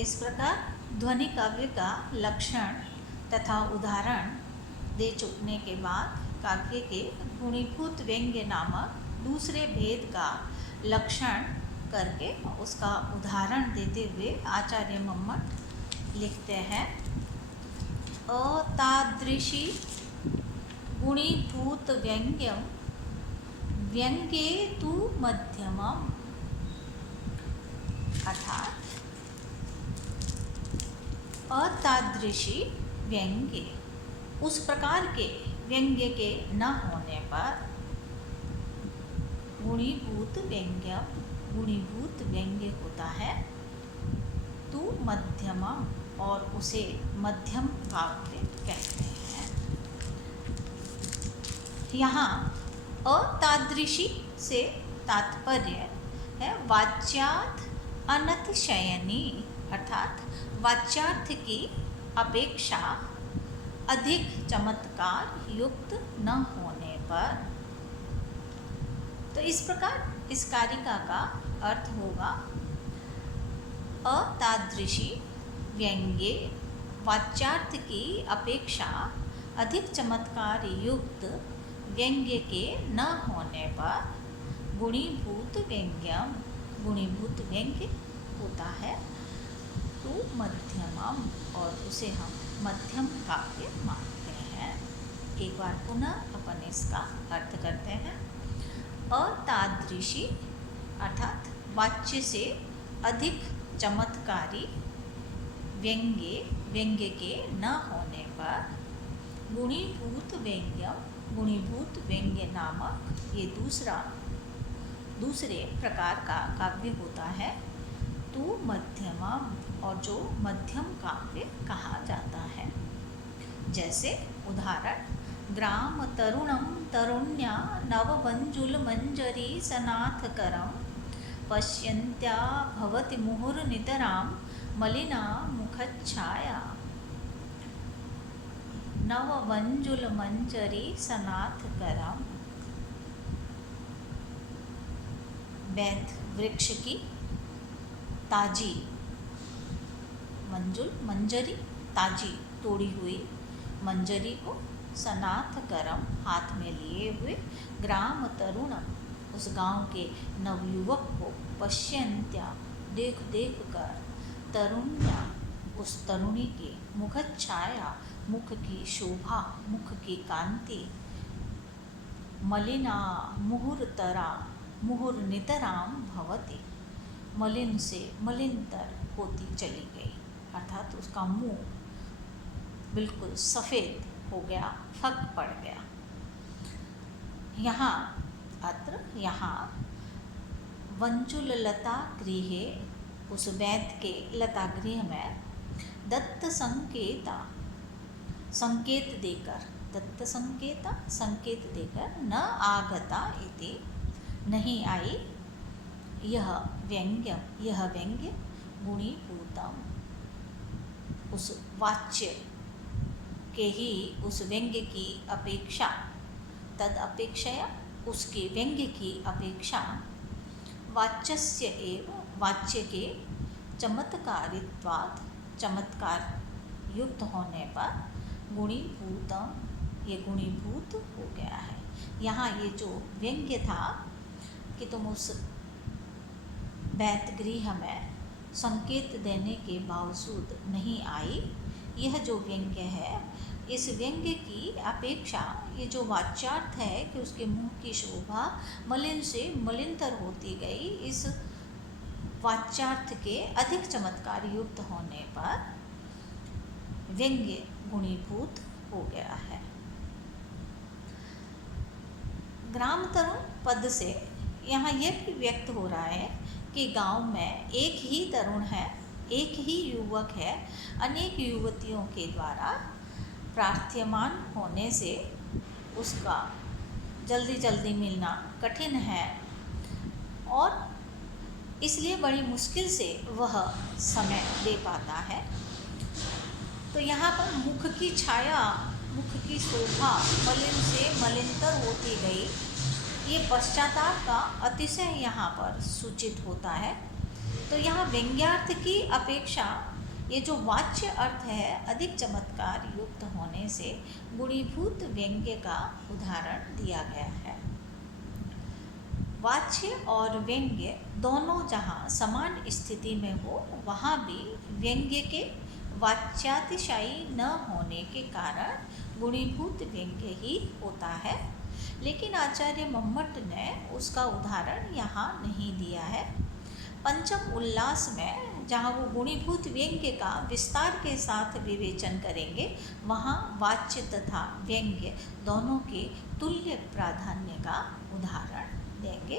इस प्रकार ध्वनि काव्य का लक्षण तथा उदाहरण दे चुकने के बाद काव्य के गुणीभूत व्यंग्य नामक दूसरे भेद का लक्षण करके उसका उदाहरण देते हुए आचार्य मम्मट लिखते हैं, अतादृशी गुणीभूत व्यंग्यम व्यंग्ये तु मध्यमम, अर्थात अतादृशी व्यंग्य उस प्रकार के व्यंग्य के न होने पर गुणीभूत व्यंग्य होता है तु मध्यमम, और उसे मध्यम काव्य कहते हैं। यहाँ अतादृशी से तात्पर्य है वाच्यार्थ अनतिशयनी, अर्थात वाच्यार्थ की अपेक्षा अधिक चमत्कार युक्त न होने पर। तो इस प्रकार इस कारिका का अर्थ होगा अतादृशी व्यंग्य वाच्यार्थ की अपेक्षा अधिक चमत्कार युक्त व्यंग्य के न होने पर गुणीभूत व्यंग्य होता है तो मध्यमम, और उसे हम मध्यम काव्य मानते हैं। एक बार पुनः अपन इसका अर्थ करते हैं। अतादृशी अर्थात वाच्य से अधिक चमत्कारी व्यंग्य के न होने पर गुणीभूत व्यंग्य नामक ये दूसरे प्रकार का काव्य होता है तो मध्यमम, और जो मध्यम काव्य कहा जाता है। जैसे उदाहरण ग्राम तरुणम तरुण्या नववंजुल मंजरी सनाथकरम पश्यन्त्या भवति मुहुर्नितरां मलिना मुखच्छाया। नववंजुल मंजरी सनाथकरम वैद वृक्ष की ताजी मंजरी ताजी तोड़ी हुई मंजरी को सनाथकरम हाथ में लिए हुए ग्राम तरुणम उस गांव के नवयुवक को पश्यन्त्या देख कर तरुण्या उस तरुणी की मुखच्छाया मुख की शोभा मुख की कांति मलिना मुहुर्नितरां भवति मलिन से मलिनतर होती चली गई, अर्थात उसका मुंह बिल्कुल सफ़ेद हो गया, फक पड़ गया। यहाँ वंजुल लता गृहे उस वैद्य के लता गृह में दत्त संकेत देकर न आगता इति नहीं आई यह व्यंग्य गुणीभूतम उस वाच्य के ही उस व्यंग्य की अपेक्षा तद अपेक्षया उसके व्यंग्य की अपेक्षा वाच्यस्य एव वाच्य के चमत्कारित्वात् चमत्कार युक्त होने पर गुणीभूतम ये गुणीभूत हो गया है। यहाँ ये जो व्यंग्य था कि तुम उस वैद्य गृह में संकेत देने के बावजूद नहीं आई, यह जो व्यंग्य है इस व्यंग्य की अपेक्षा ये जो वाच्यार्थ है कि उसके मुंह की शोभा मलिन से मलिनतर होती गई, इस वाच्यार्थ के अधिक चमत्कार युक्त होने पर व्यंग्य गुणीभूत हो गया है। ग्राम तरुण पद से यहाँ यह भी व्यक्त हो रहा है कि गांव में एक ही तरुण है, एक ही युवक है, अनेक युवतियों के द्वारा प्रार्थ्यमान होने से उसका जल्दी मिलना कठिन है और इसलिए बड़ी मुश्किल से वह समय दे पाता है। तो यहाँ पर मुख की छाया, मुख की शोभा मलिन से मलिनतर होती गई, ये पश्चाताप का अतिशय यहाँ पर सूचित होता है तो यहाँ व्यंग्यार्थ की अपेक्षा ये जो वाच्य अर्थ है अधिक चमत्कार युक्त होने से गुणीभूत व्यंग्य का उदाहरण दिया गया है। वाच्य और व्यंग्य दोनों जहाँ समान स्थिति में हो वहाँ भी व्यंग्य के वाच्यातिशायी न होने के कारण गुणीभूत व्यंग्य ही होता है, लेकिन आचार्य मम्मट ने उसका उदाहरण यहाँ नहीं दिया है। पंचम उल्लास में जहाँ वो गुणीभूत व्यंग्य का विस्तार के साथ विवेचन करेंगे वहाँ वाच्य तथा व्यंग्य दोनों के तुल्य प्राधान्य का उदाहरण देंगे।